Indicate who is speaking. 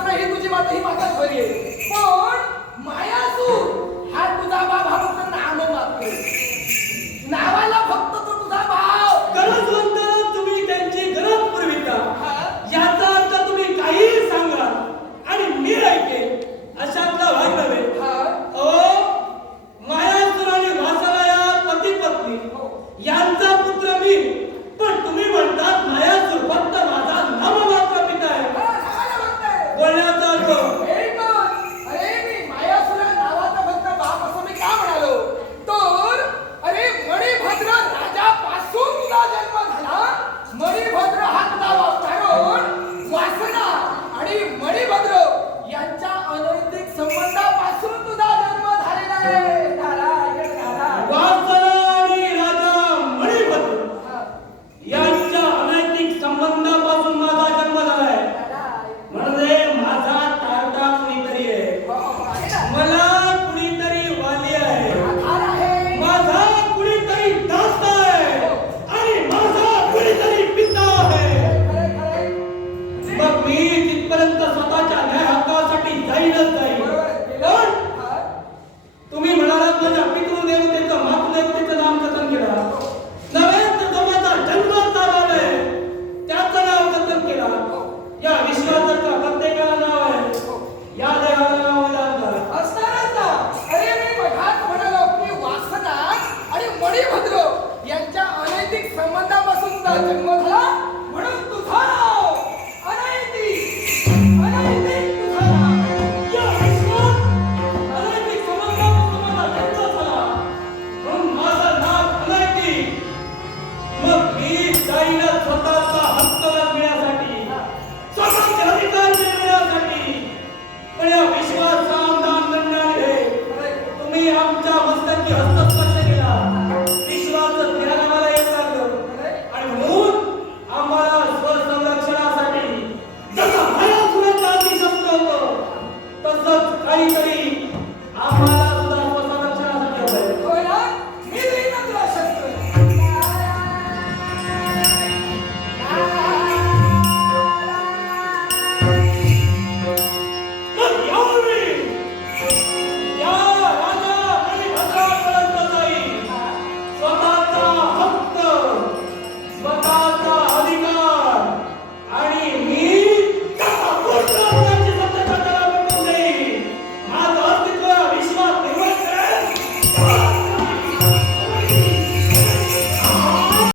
Speaker 1: असताना ही तुझी माता ही माता खरी 된 거야.